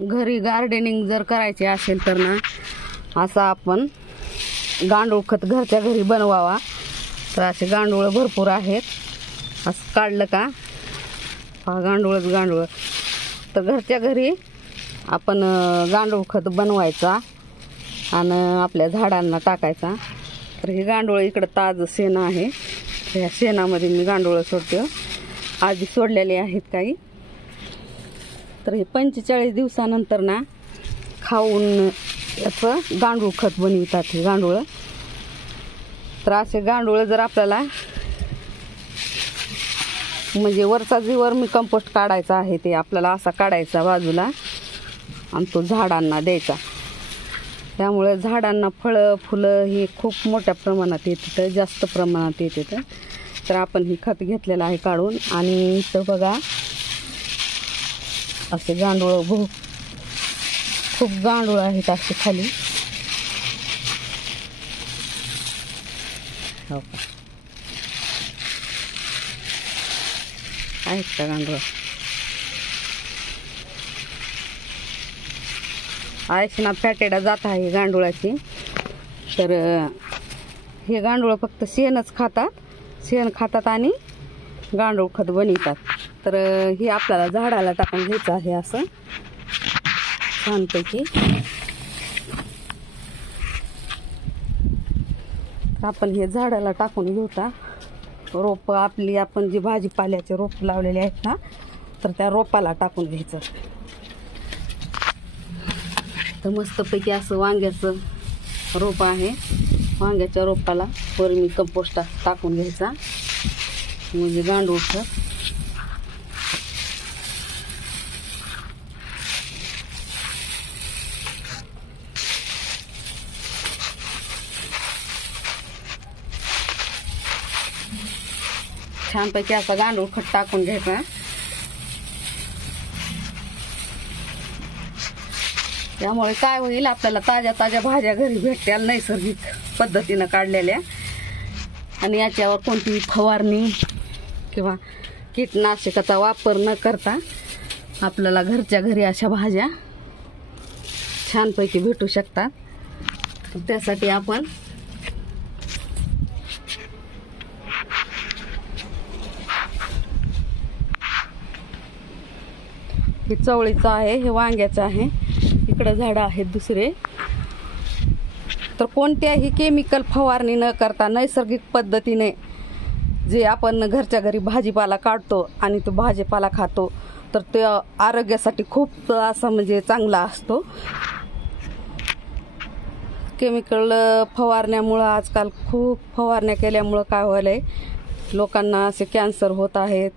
घरी गार्डनिंग जर करायचे असेल तर ना असं आपण गांडूळ खत घरच्या घरी बनवावा। तर असे गांडूळ भरपूर आहेत, असं काढलं का गांडूळच गांडूळ। तर घरच्या घरी आपण गांडूळ खत बनवायचा आणि आपल्या झाडांना टाकायचा। तर हे गांडूळ इकडं ताजं शेण आहे, या शेणामध्ये मी गांडूळ सोडते, आधी सोडलेले आहेत काही। तर हे 45 दिवसानंतर ना खाऊन याचं गांडूळ खत बनवितात हे गांडूळ। तर असे गांडूळ जर आपल्याला म्हणजे वरचा जे वर्मी कंपोस्ट काढायचा आहे ते आपल्याला असा काढायचा बाजूला आणि तो झाडांना द्यायचा। त्यामुळे झाडांना फळं फुलं हे खूप मोठ्या प्रमाणात येतात, जास्त प्रमाणात येतात। तर आपण ही खत घेतलेलं आहे काढून, आणि इथं बघा असे गांडूळ खूप गांडूळ आहेत असे खाली, हो का आहेत का गांडूळ, आयशना फॅटेडा जात आहे गांडुळाची। तर हे गांडूळ फक्त शेणच खातात, शेण खातात आणि गांडूळ खत बनवतात। तर हे आपल्याला झाडाला टाकून घ्यायचं आहे असं छानपैकी। आपण हे झाडाला टाकून घेऊता, रोप आपली आपण जी भाजीपाल्याचे रोप लावलेले आहेत ना, तर त्या रोपाला टाकून घ्यायचं। तर मस्तपैकी असं वांग्याचं रोप आहे, वांग्याच्या रोपाला वर्मी कंपोस्ट टाकून घ्यायचा म्हणजे गांडूळ खत। छानपैकी असा गांडूळ खत टाकून घ्यायचा। त्यामुळे काय होईल, आपल्याला ताज्या ताज्या भाज्या घरी भेटतील नैसर्गिक पद्धतीनं काढलेल्या, आणि याच्यावर कोणतीही फवारणी किंवा कीटकनाशकाचा वापर न करता आपल्याला घरच्या घरी अशा भाज्या छानपैकी भेटू शकतात। त्यासाठी आपण हे चवळीचं आहे, हे वांग्याचं आहे, इकडे झाडं आहेत दुसरे। तर कोणत्याही केमिकल फवारणी न करता नैसर्गिक पद्धतीने जे आपण घरच्या घरी भाजीपाला काढतो आणि तो भाजीपाला खातो, तर ते आरोग्यासाठी खूप असा म्हणजे चांगला असतो। केमिकल फवारण्यामुळं आजकाल खूप फवारण्या केल्यामुळं काय व्हायलंय, लोकांना असे कॅन्सर होत आहेत,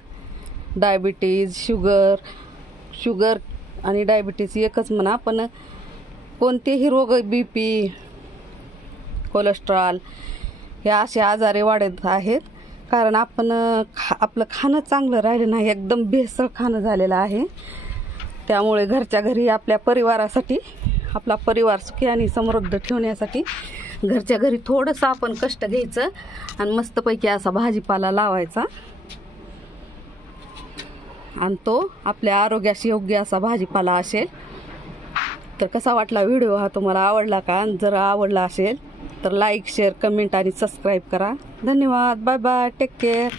डायबिटीज, शुगर आणि डायबिटीज एकच म्हणा, पण कोणतेही रोग, BP, कोलेस्ट्रॉल हे असे आजारे वाढत आहेत, कारण आपण आपलं खाणं चांगलं राहिलं नाही, एकदम भेसळ खाणं झालेलं आहे। त्यामुळे घरच्या घरी आपल्या परिवारासाठी, आपला परिवार सुखी आणि समृद्ध ठेवण्यासाठी घरच्या घरी थोडंसं आपण कष्ट घ्यायचं आणि मस्तपैकी असा भाजीपाला लावायचा, आणि तो आपल्या आरोग्याशी योग्य असा भाजीपाला असेल। तर कसा वाटला व्हिडिओ हा तुम्हाला आवडला का? जर आवडला असेल तर लाईक, शेअर, कमेंट आणि सबस्क्राईब करा। धन्यवाद, बाय बाय, टेक केअर।